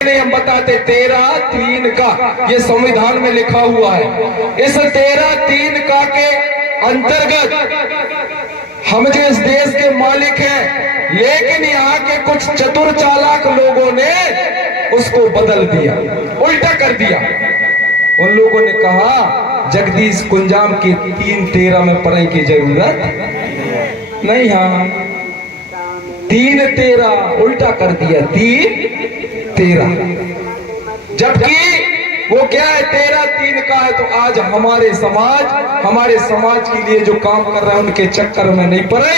नहीं हम बताते 13(3) का ये संविधान में लिखा हुआ है। इस 13(3) का के अंतर्गत हम जो इस देश के मालिक हैं, लेकिन यहाँ के कुछ चतुर चालाक लोगों ने उसको बदल दिया, उल्टा कर दिया। उन लोगों ने कहा जगदीश कुंजाम के 3(13) में पढ़ने की जरूरत नहीं। हाँ 3(13) उल्टा कर दिया, 3(13), जबकि वो क्या है 13(3) का है। तो आज हमारे समाज के लिए जो काम कर रहे हैं उनके चक्कर में नहीं पड़े।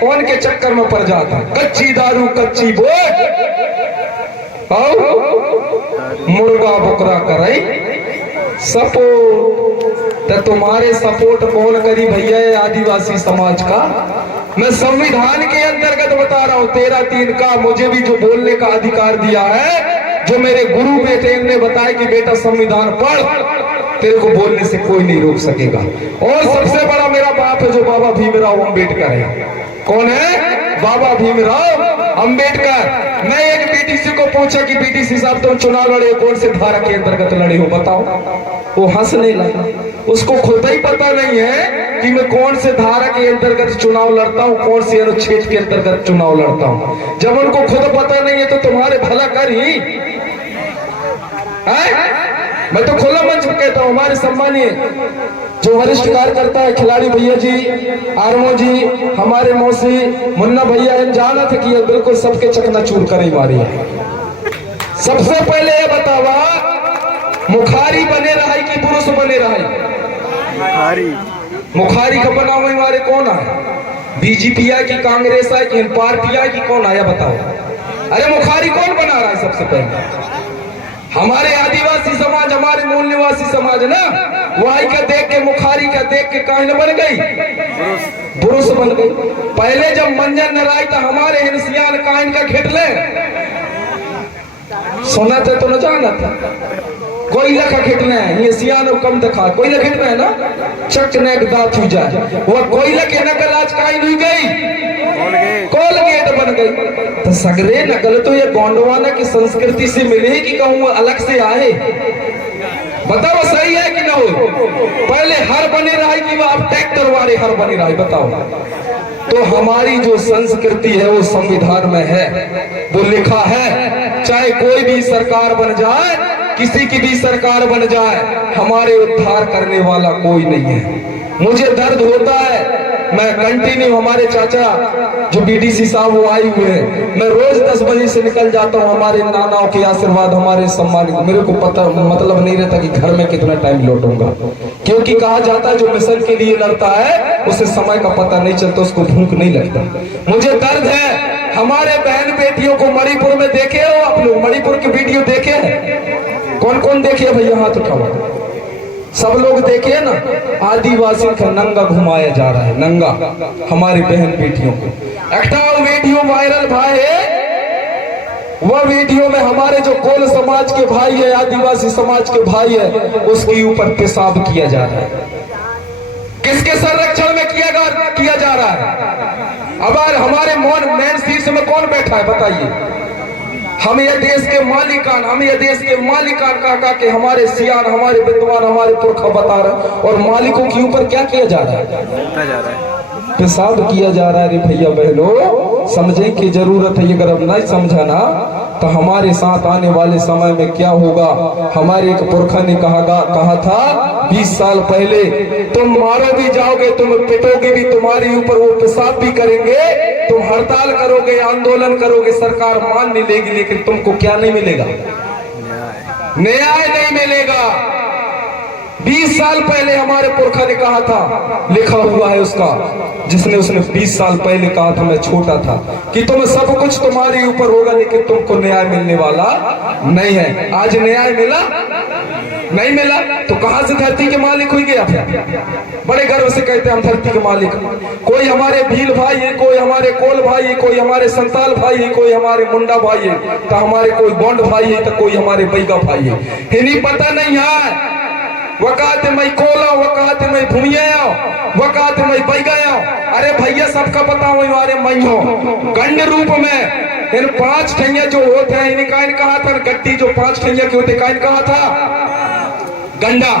कौन के चक्कर में पड़ जाता? कच्ची दारू कच्ची वोट मुर्गा बकरा करे सपोर्ट। तो तुम्हारे सपोर्ट कौन करी भैया? आदिवासी समाज का। मैं संविधान के अंतर्गत बता रहा हूं 13(3) का मुझे भी जो बोलने का अधिकार दिया है, जो मेरे गुरु बेटे ने बताया कि बेटा संविधान पढ़, तेरे को बोलने से कोई नहीं रोक सकेगा। और सबसे बड़ा मेरा बाप है जो बाबा भीमराव अंबेडकर है। कौन है? बाबा भीमराव अंबेडकर। मैं एक बीटीसी को पूछा कि बीटीसी साहब तुम चुनाव लड़े कौन से धारा के अंतर्गत लड़े हो, बताओ। वो हंसने लगा। उसको खुद ही पता नहीं है कि मैं कौन से धारा के अंतर्गत चुनाव लड़ता हूँ, कौन से अनुच्छेद के अंतर्गत चुनाव लड़ता हूँ। जब उनको खुद पता नहीं है तो तुम्हारे भला कर ही मैं तो खुला मंच पर कहता हूँ, हमारे सम्मानीय जो वरिष्ठ कार्यकर्ता है, खिलाड़ी भैया जी, आरमो जी, हमारे मौसी मुन्ना भैया, इन जाना था कि बिल्कुल सबके चकनाचूर करे मारी है। सबसे पहले ये बतावा मुखारी बने रहा कि पुरुष बने रहा? मुखारी का बना हुआ हमारे कौन है? बीजेपी की, कांग्रेस है कि पार्टियां की, कौन आया बताओ? अरे मुखारी कौन बना रहा है? सबसे पहले हमारे आदिवासी समाज, हमारे मूल निवासी समाज ना, वही का देख के, मुखारी का देख के काहे बन गई? पुरुष बन गई। पहले जब मंजन न राय था हमारे हिंसियान काइन का खेटले सुना था तो न जाना था। कोई लखा खेटना है ये सियानो कम दिखा, कोई लख खेटना है ना चक ने दांत हो जाए। वो कोई लखे नकल आज काइन हुई गई, कोलगेट बन गई। तो सगरे नकल तो ये गोंडवाना की संस्कृति से मिले कि कहूँ अलग से आए? बताओ सही है कि ना हो? पहले हर बने रहा कि वो अब ट्रैक्टर वाले हर बने रहा, बताओ। तो हमारी जो संस्कृति है वो संविधान में है, वो लिखा है। चाहे कोई भी सरकार बन जाए, किसी की भी सरकार बन जाए, हमारे उद्धार करने वाला कोई नहीं है। मुझे दर्द होता है, मैं कंटिन्यू, हमारे चाचा जो बीडीसी साहब वो आए हुए हैं, मैं रोज 10 बजे से निकल जाता हूँ। हमारे नानाओं के आशीर्वाद, हमारे सम्मान, मेरे को पता मतलब नहीं रहता कि घर में कितना टाइम लौटूंगा, क्योंकि कहा जाता है जो मिशन के लिए लड़ता है उसे समय का पता नहीं चलता, उसको भूख नहीं लगता। मुझे दर्द है। हमारे बहन बेटियों को मणिपुर में देखे हो आप लोग? मणिपुर की वीडियो देखे हैं? कौन कौन देखे भैया? हाथ उठाओ। सब लोग देखे ना, आदिवासी का नंगा घुमाया जा रहा है, नंगा हमारी बहन बेटियों को। एक वीडियो वायरल भाई है, वह वीडियो में हमारे जो कोल समाज के भाई है, आदिवासी समाज के भाई है, उसके ऊपर पेशाब किया जा रहा है। किसके संरक्षण में किया जा रहा है? अब हमारे मेन शीर्ष में कौन बैठा है बताइए? हम ये देश के मालिकान, हम ये देश के मालिकान का के हमारे सियान, हमारे विद्वान, हमारे पुरखा बता रहे, और मालिकों के ऊपर क्या किया जा रहा है? पेशाब किया जा रहा है। रे भैया बहनों, समझने की जरूरत है। अगर अब नहीं समझा ना तो हमारे साथ आने वाले समय में क्या होगा? हमारे एक पुरखा ने कहा था 20 साल पहले, तुम मारो भी जाओगे, तुम पिटोगे भी, तुम्हारे ऊपर वो पेशाब भी करेंगे, तुम हड़ताल करोगे, आंदोलन करोगे, सरकार मान नहीं लेगी, लेकिन तुमको क्या नहीं मिलेगा? न्याय नहीं मिलेगा। 20 साल पहले हमारे पुरखा ने कहा था, लिखा हुआ है उसका, उसने 20 साल पहले कहा था, मैं छोटा था, कि तुम सब कुछ तुम्हारे ऊपर होगा लेकिन तुमको न्याय मिलने वाला नहीं है। आज न्याय मिला? नहीं मिला। तो कहां से धरती के मालिक हुई गया? बड़े गर्व से कहते हैं हम धरती के मालिक। कोई हमारे भील भाई है, कोई हमारे कोल भाई है, कोई हमारे संताल भाई है, कोई हमारे मुंडा भाई है, तो हमारे कोई गोंड भाई है, तो कोई हमारे बैगा भाई है। इन्हीं पता नहीं है वकात मैं कोला, वकात मैं भूमिया, वकात मैं बैगया। अरे भैया सबका पता हो अरे मैं हो गंड रूप में इन 5 ठैया जो होते हैं इनका इन कहा था गट्टी जो 5 ठैया के होते का इन कहा था गंडा।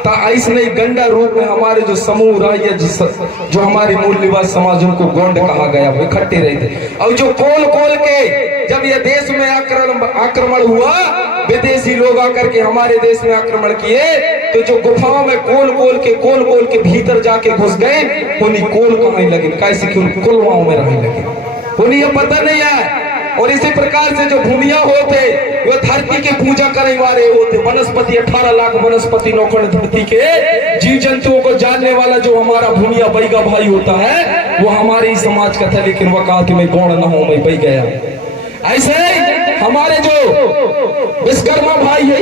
तो ऐसे गंडा रूप में हमारे जो समूह राज्य जो हमारे मूल निवास समाज उनको गोंड कहा गया, वो इकट्ठे रहते। और जो कोल कोल के जब ये देश में आक्रमण हुआ, विदेशी लोग आकर के हमारे देश में आक्रमण किए, तो जो गुफाओं में कोल कोल के भीतर जाके घुस गए, उन्हीं कोल कहां लगे, कैसे कि उन कुलवाओं में रहने लगे, उन्हें ये पता नहीं है। और इसी प्रकार से जो भूमिया होते वो धरती के पूजा करने वाले होते, वनस्पति 18 लाख वनस्पति नौखंड धरती के जीव जंतुओं को जानने वाला जो हमारा भूमिया बैगा भाई होता है, वो हमारे ही समाज का था। लेकिन वकात में गौण न हो मैं बैग गया। ऐसे हमारे जो विश्वकर्मा भाई है,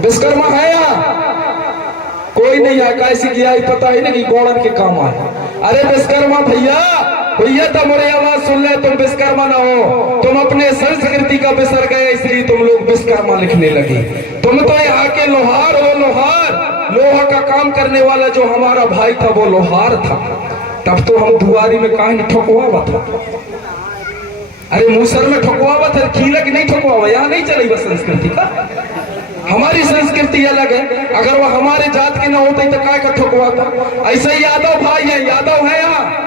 विश्वकर्मा है यहाँ कोई नहीं है, कैसे किया पता है ना कि गौड़न के काम आए। अरे विश्वकर्मा भैया तो मेरी आवाज सुन ले, तुम विश्वकर्मा ना हो, तुम अपने संस्कृति का बिसर गए, इसलिए तुम लोग विश्वकर्मा लिखने लगे। तुम तो यहाँ के लोहार हो, लोहार लोहा का काम करने वाला जो हमारा भाई था वो लोहार था। तब तो हम दुआरी में काहे ठोकवा था, अरे मूसर में ठोकवा था, कीलक नहीं ठोकवा, यहाँ नहीं चलेगी संस्कृति का। हमारी संस्कृति अलग है, अगर वो हमारे जात के ना होते तो काय का ठोकवा था। ऐसे ही यादव भाई है, यादव है यहाँ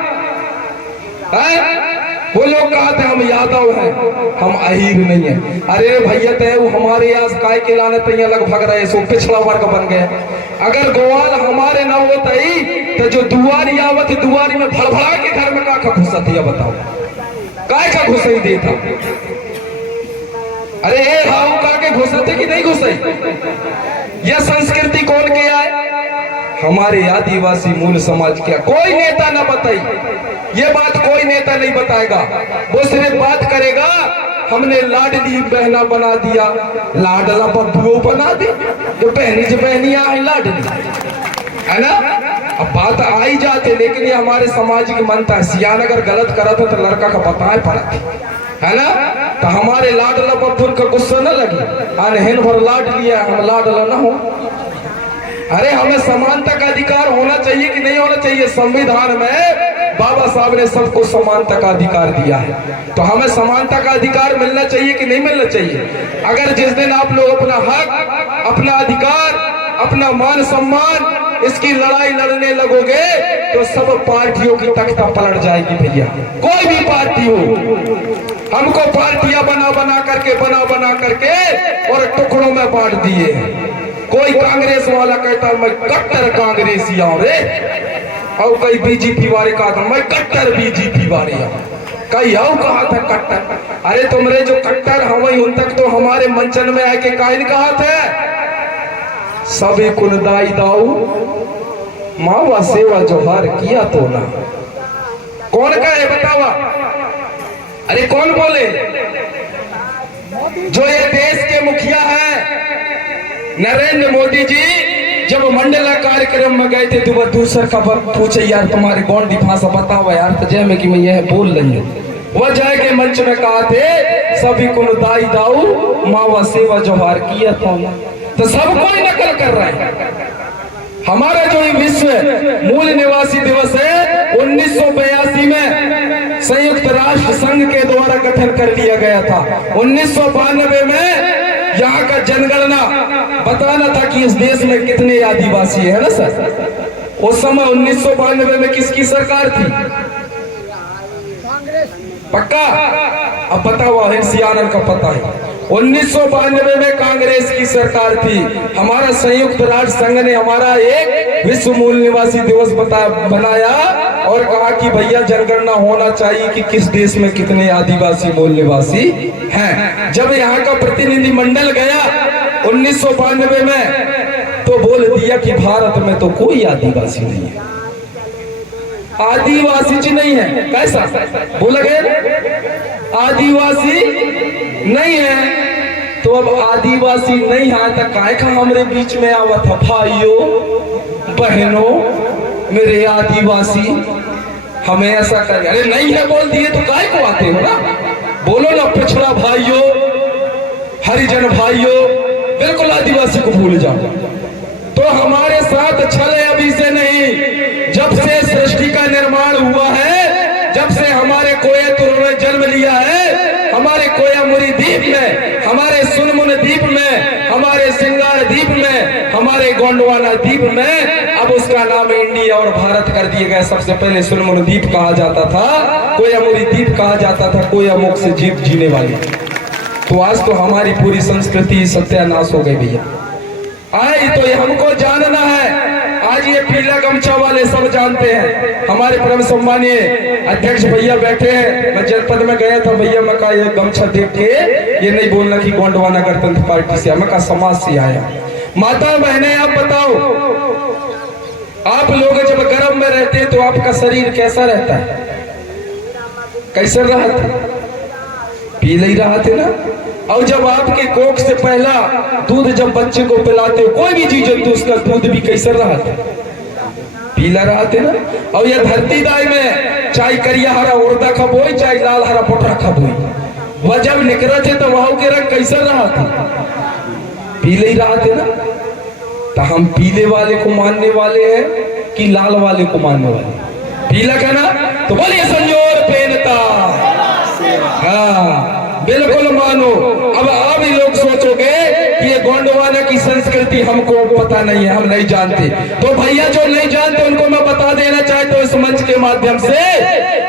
वो लोग कहते हम यादव हैं, हम अहीर नहीं है। अरे भैया तय वो हमारे यहाँ काय के लाने तैयार लग भग रहे, सो पिछड़ा वर्ग बन गए। अगर ग्वाल हमारे न होता ही तो जो दुआरी आवत दुआरी में भड़भड़ा के घर में का घुसा था, बताओ काय का घुसई देता। अरे ए हाउ का के घुसते कि नहीं घुसई। यह संस्कृति कौन के आए, हमारे आदिवासी मूल समाज क्या। कोई नेता ना बताई ये बात, कोई नेता नहीं बताएगा, वो सिर्फ बात करेगा हमने लाडली बहना बना दिया, लाडला बब्बू बना दी, जो बहनी जो बहनियां है लाडली, है ना। अब बात आई जाते, लेकिन ये हमारे समाज की मानता है। सियान अगर गलत करा था तो लड़का का बताए पड़ा है ना, तो हमारे लाडला बब्बू का गुस्सा न लगी, अनहिन भर लाड लिया हम लाडला ना हो। अरे हमें समानता का अधिकार होना चाहिए कि नहीं होना चाहिए। संविधान में बाबा साहब ने सबको समानता का अधिकार दिया है, तो हमें समानता का अधिकार मिलना चाहिए कि नहीं मिलना चाहिए। अगर जिस दिन आप लोग अपना हक, अपना अधिकार, अपना मान सम्मान इसकी लड़ाई लड़ने लगोगे तो सब पार्टियों की तख्ता पलट जाएगी भैया। कोई भी पार्टी हो, हमको पार्टियां बना बना करके और टुकड़ों में बांट दिए। कोई कांग्रेस वाला कहता मैं कट्टर कांग्रेसी हूं रे, और कई बीजेपी वाले कहा मैं कट्टर बीजेपी वाले हूं, कई आओ कहा था कट्टर। अरे तुमरे जो कट्टर हमें उन तक तो हमारे मंचन में आके काइन कहा था सभी कुलदाई दाऊ मावा सेवा जोहार किया तो ना। कौन कहे बतावा, अरे कौन बोले। जो ये देश के मुखिया है नरेंद्र मोदी जी, जब मंडला कार्यक्रम में गए थे तो वह दूसर का पूछे यार तुम्हारी गोंडी भाषा बताओ यार, तो जय में कि मैं यह बोल रही हूँ। वह जय के मंच में कहा थे सभी कुलदाई दाऊ मावा सेवा जोहार किया था, तो सब कोई नकल कर रहे हैं। हमारा जो विश्व मूल निवासी दिवस है 1982 में संयुक्त राष्ट्र संघ के द्वारा गठन कर लिया गया था। 1992 में यहाँ का जनगणना बताना था कि इस देश में कितने आदिवासी है ना सर। उस समय 1992 में किसकी सरकार थी, पक्का अब पता हुआ है, सियानन का पता है। 1992 में कांग्रेस की सरकार थी। हमारा संयुक्त राष्ट्र संघ ने हमारा एक विश्व मूल निवासी दिवस बनाया और कहा कि भैया जनगणना होना चाहिए कि किस देश में कितने आदिवासी मूल निवासी हैं। जब यहाँ का प्रतिनिधि मंडल गया 1992 में तो बोल दिया कि भारत में तो कोई आदिवासी नहीं है, आदिवासी जी नहीं है। कैसा बोला गया, आदिवासी नहीं है। तो अब आदिवासी नहीं है तो काय का हमारे बीच में आवा था भाइयों बहनों मेरे आदिवासी, हमें ऐसा कर। अरे नहीं है बोल दिए तो काय को आते हो ना, बोलो ना पिछड़ा भाइयों, हरिजन भाइयों, बिल्कुल आदिवासी को भूल जाओ। तो हमारे साथ छल है अभी से नहीं, जब से सृष्टि का निर्माण हुआ है, जब से हमारे कोयतुर ने जन्म लिया है, हमारे कोयामुरी द्वीप में, हमारे सुनमुन द्वीप में, हमारे सिंगार द्वीप में, हमारे गोंडवाना द्वीप में, अब उसका नाम इंडिया और भारत कर दिया गया। सबसे पहले सुनमुन द्वीप कहा जाता था, कोयामुरी द्वीप कहा जाता था, कोयामुख से जीव जीने वाली। तो आज तो हमारी पूरी संस्कृति सत्यानाश हो गई भैया। आई तो ये हमको जानना है। आज ये पीला गमछा वाले सब जानते हैं। हमारे परम सम्मानीय अध्यक्ष भैया बैठे हैं। मैं जनपद में गया था भैया, मैं कहा ये गमछा देख के ये नहीं बोलना कि गोंडवाना गणतंत्र पार्टी से, मैं कहा समाज से आया। माता बहने आप बताओ, आप लोग जब गर्म में रहते हैं तो आपका शरीर कैसा रहता है? कैसे रहता? पीले ही रहा थे ना। और जब आपके कोख से पहला दूध जब बच्चे को पिलाते हो, कोई भी चीज तो उसका दूध भी कैसे रहा था? पीला रहा थे ना। और यह धरती दाई में चाहे करिया हरा उर्दा खबोई, चाहे लाल हरा पोटरा खबोई, वह जब निकला थे तो वहां के रंग कैसा रहा था? पीले ही रहा थे ना। तो हम पीले वाले को मानने वाले हैं कि लाल वाले को मानने वाले? पीला कहना तो बोलिए संजोर पेनता। हाँ बिल्कुल मानो। अब आप ही लोग सोचोगे कि ये गोंडवाना की संस्कृति हमको पता नहीं है, हम नहीं जानते। तो भैया जो नहीं जानते उनको मैं बता देना चाहता हूँ इस मंच के माध्यम से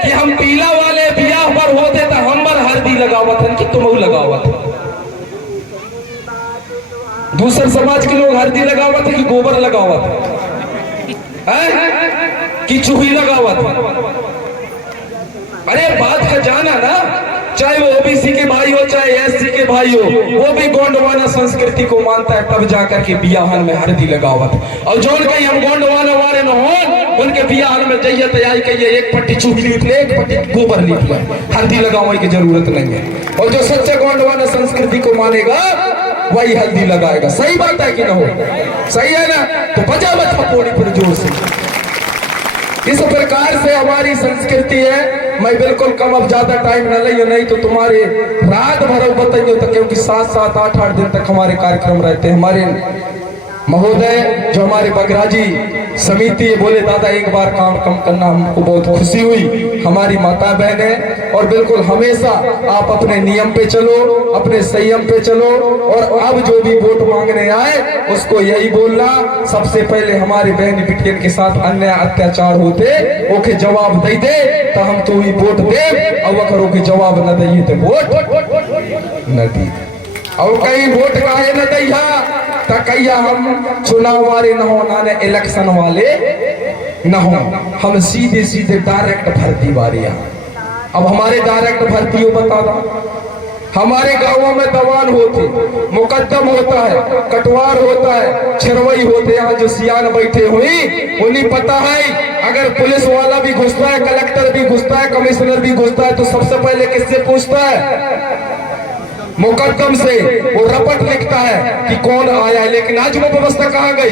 कि हम पीला वाले बियाह पर होते तो हम पर हल्दी लगावत है कि तुम लगावत। दूसरे समाज के लोग हल्दी लगावत है कि गोबर लगावत है कि चूही लगावत। अरे बात का जाना ना, चाहे वो ओबीसी के भाई हो चाहे एससी के भाई हो, वो भी गोंडवाना संस्कृति को मानता है, तब जाकर के बियाहन में हल्दी लगावत। और जो कहीं हम गोंडवाना वाले न हो, उनके बियाहन में जाइए तैयारी कहिए एक पट्टी चूही लीप ले, एक पट्टी गोबर लीप ले, हल्दी लगाने की जरूरत नहीं है। और जो सच्चा गोंडवाना संस्कृति को मानेगा वही हल्दी लगाएगा। सही बात है कि ना हो? सही है ना? तो बजा मत थप्पड़ी पर जोर से। इस प्रकार से हमारी संस्कृति है। मैं बिल्कुल कम अब ज्यादा टाइम न लियो, नहीं तो तुम्हारे रात भर बताइए तो, क्योंकि 7-7 8-8 दिन तक हमारे कार्यक्रम रहते हैं। हमारे महोदय जो हमारे बगराजी समिति बोले दादा एक बार काम कम करना, हमको बहुत खुशी हुई। हमारी माता बहन है और बिल्कुल हमेशा आप अपने नियम पे चलो, अपने संयम पे चलो। और अब जो भी वोट मांगने आए उसको यही बोलना, सबसे पहले हमारे बहन बिटियन के साथ अन्याय अत्याचार होते ओके जवाब दे दे तो हम तो ही वोट दे, और वह के जवाब न दिए तो वोट न दी। और कहीं वोट काहे न दैया तकैया हम चुनाव वाले न हो, ना इलेक्शन वाले न हो, हम सीधे सीधे डायरेक्ट भर्ती वाले। अब हमारे डायरेक्ट भर्ती हो बता दो, हमारे गांवों में दवान होते, मुकद्दम होता है, कटवार होता है, छिरवई होते। यहाँ जो सियान बैठे हुई उन्हें पता है, अगर पुलिस वाला भी घुसता है, कलेक्टर भी घुसता है, कमिश्नर भी घुसता है, तो सबसे पहले किससे पूछता है? मुकद्दम से। वो रपट लिखता है कि कौन आया है। लेकिन आज वो व्यवस्था कहाँ गई?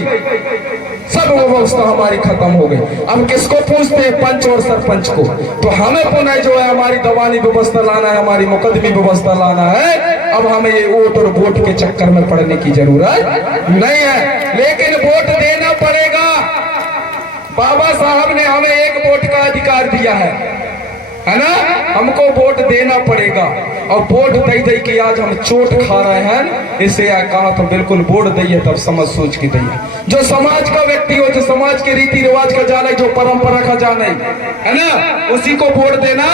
सब वो व्यवस्था हमारी खत्म हो गई। अब किसको पूछते हैं? पंच और सरपंच को। तो हमें पुनः जो है हमारी दवानी व्यवस्था लाना है, हमारी मुकदमी व्यवस्था लाना है। अब हमें ये वोट और वोट के चक्कर में पड़ने की जरूरत नहीं है, लेकिन वोट देना पड़ेगा। बाबा साहब ने हमें एक वोट का अधिकार दिया है ना? हमको वोट देना पड़ेगा। और वोट दे दे के आज हम चोट खा रहे हैं, इसे कहा तो बिल्कुल वोट दिए तब समझ सोच के दिए। जो समाज का व्यक्ति हो, जो समाज के रीति रिवाज का जाने, जो परंपरा का जाने, है ना, उसी को वोट देना।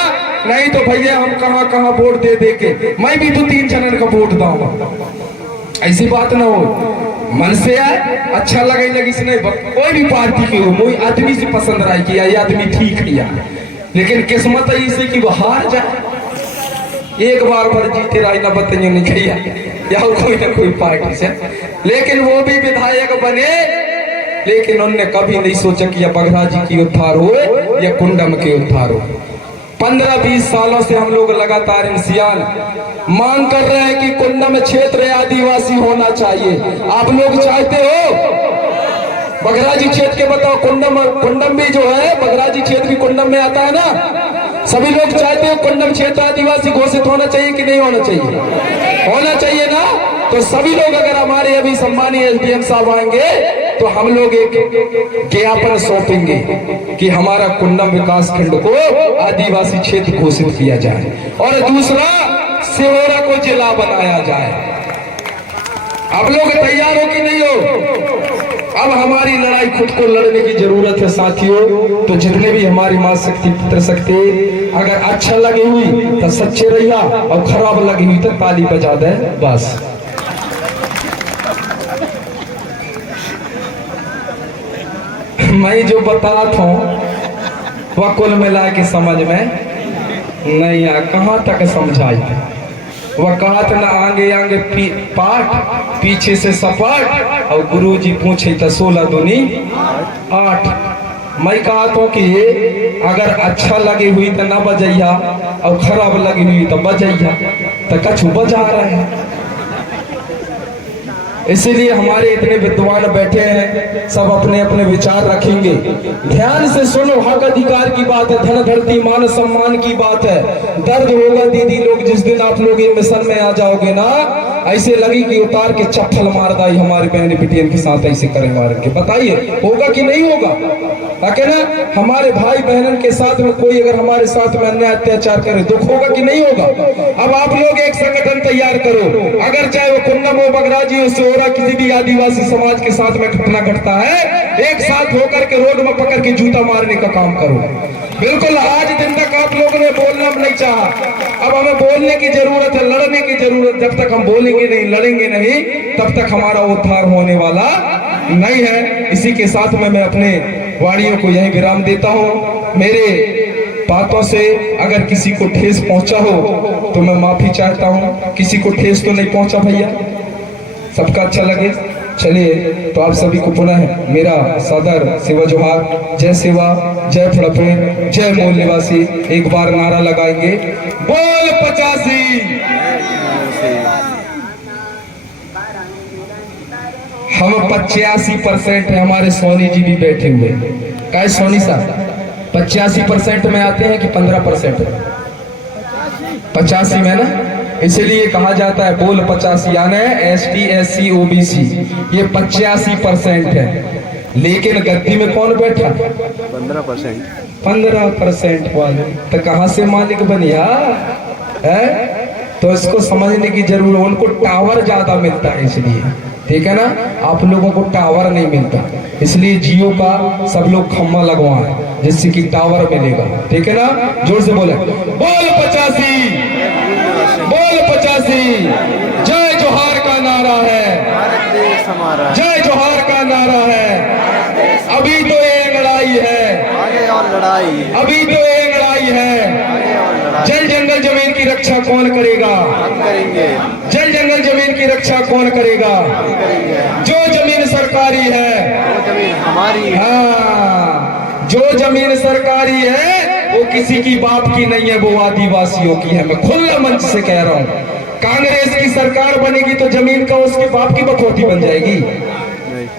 नहीं तो भैया हम कहाँ कहाँ वोट दे दे के, मैं भी 2-3 जनन का वोट दूंगा। ऐसी बात ना हो, मन से आए, अच्छा लगे लगी से नहीं, कोई भी पार्टी की हो, कोई आदमी से पसंद रहा कि ये आदमी ठीक किया, लेकिन किस्मत है इसे कि वो हार जाए। एक बार पर जीते रही ना बताइए नहीं किया या कोई ना कोई पार्टी से, लेकिन वो भी विधायक बने, लेकिन उन्होंने कभी नहीं सोचा कि या बगराजी की उद्धार हो या कुंडम के उद्धार हो। 15-20 सालों से हम लोग लगातार इंसियान मांग कर रहे हैं कि कुंडम क्षेत्र आदिवासी होना चाहिए। आप लोग चाहते हो? बगराजी क्षेत्र के बताओ, कुंडम भी जो है बगराजी क्षेत्र की कुंडम में आता है ना। सभी लोग चाहते हो कुंडम क्षेत्र आदिवासी घोषित होना चाहिए कि नहीं होना चाहिए? होना चाहिए ना। तो सभी लोग अगर हमारे अभी सम्मानीय एसडीएम साहब आएंगे तो हम लोग एक ज्ञापन सौंपेंगे कि हमारा कुंडम विकास खंड को आदिवासी क्षेत्र घोषित किया जाए और दूसरा सिहोरा को जिला बनाया जाए। आप लोग तैयार हो कि नहीं हो? अब हमारी लड़ाई खुद को लड़ने की जरूरत है साथियों। तो जितने भी हमारी मां शक्ति पुत्र शक्ति अगर अच्छा लगे हुई तो सच्चे रहिया और खराब लगी हुई तो ताली बजा दे बस। मैं जो बता था वह कुल मिला के समझ में नहीं आ, कहां तक समझाई। वह कहा था ना आगे आगे पाठ पीछे से सपाट और गुरुजी पूछे तो 16 दूनी 8। मैं कहा तो कि अगर अच्छा लगी हुई तो ना बजैया और खराब लगी हुई तो बजैया, तो कछु बजा रहे हैं। इसीलिए हमारे इतने विद्वान बैठे हैं, सब अपने अपने विचार रखेंगे। ध्यान से सुनो, हक अधिकार की बात है, धन धरती मान सम्मान की बात है। दर्द होगा दीदी लोग जिस दिन आप लोग ये मिशन में आ जाओगे ना, ऐसे लगी कि उतार के चप्पल मार दाई हमारे बहन बेटियन के साथ ऐसे करे मार के। बताइए होगा कि नहीं होगा? ना हमारे भाई बहनन के साथ में कोई अगर हमारे साथ में अन्याय अत्याचार करे दुख होगा कि नहीं होगा? अब आप लोग एक संगठन तैयार करो, अगर चाहे वो कुंडम हो, बगराजी हो, सिहोरा, किसी भी आदिवासी समाज के साथ में घटना घटता है, एक साथ होकर के रोड में पकड़ के जूता मारने का काम करो। बिल्कुल आज दिन तक आप लोगों ने बोलना नहीं चाहा, अब हमें बोलने की जरूरत है, लड़ने की जरूरत। जब तक हम बोलेंगे नहीं, लड़ेंगे नहीं, तब तक हमारा उद्धार होने वाला नहीं है। इसी के साथ में मैं अपने वाणियों को यहीं विराम देता हूँ। मेरे बातों से अगर किसी को ठेस पहुंचा हो तो मैं माफी चाहता हूँ। किसी को ठेस तो नहीं पहुंचा भैया, सबका अच्छा लगे। चलिए तो आप सभी को पुनः मेरा सादर सेवा जोहार। जय सेवा, जय फड़फे, जय मूल निवासी। एक बार नारा लगाएंगे, बोल 85। हम 85% है, हमारे सोनी जी भी बैठे हुए। क्या सोनी साहब 85% में आते हैं कि 15%? 85 में ना, इसलिए कहा जाता है बोल 85, यानी ST SC OBC ये 85% है। लेकिन गद्दी में कौन बैठा? 15% वाले तो कहां से मालिक बनिया है? तो इसको समझने की जरूरत। उनको टावर ज्यादा मिलता है इसलिए, ठीक है ना? आप लोगों को टावर नहीं मिलता, इसलिए जियो का सब लोग खम्मा लगवाएं जिससे कि टावर मिलेगा, ठीक है ना? जोर से बोले, बोल 85, बोल 85। जय जोहार का नारा है, जय जोहार का नारा है। अभी तो ये लड़ाई है, आगे और लड़ाई, अभी तो ये लड़ाई है। जल जंगल जमीन की रक्षा कौन करेगा? हम करेंगे। जल जंगल जमीन की रक्षा कौन करेगा? हम करेंगे। जो जमीन सरकारी है वो जमीन हमारी। हाँ, जो जमीन सरकारी है वो किसी की बाप की नहीं है, वो आदिवासियों की है। मैं खुला मंच से कह रहा हूँ, कांग्रेस की सरकार बनेगी तो जमीन का उसके बाप की बखौती बन जाएगी।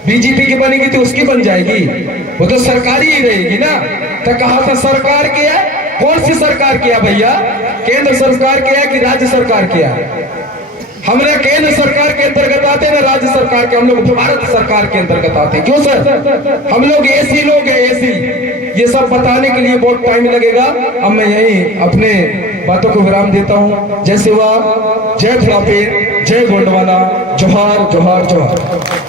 बीजेपी की बनेगी तो उसकी बन जाएगी, वो तो सरकारी ही रहेगी ना। तो कहा था सरकार किया, कौन सी सरकार किया भैया? केंद्र सरकार किया कि राज्य सरकार किया? हमने केंद्र सरकार के अंतर्गत आते ना, राज्य सरकार के। हम लोग भारत सरकार के अंतर्गत आते। क्यों सर? हम लोग एसी लोग हैं, एसी। ये सब बताने के लिए बहुत टाइम लगेगा। अब मैं यही अपने बातों को विराम देता हूँ। जय सेवा, जय फड़ाफे, जय गोंडवाना। जोहार जोहार जोहार।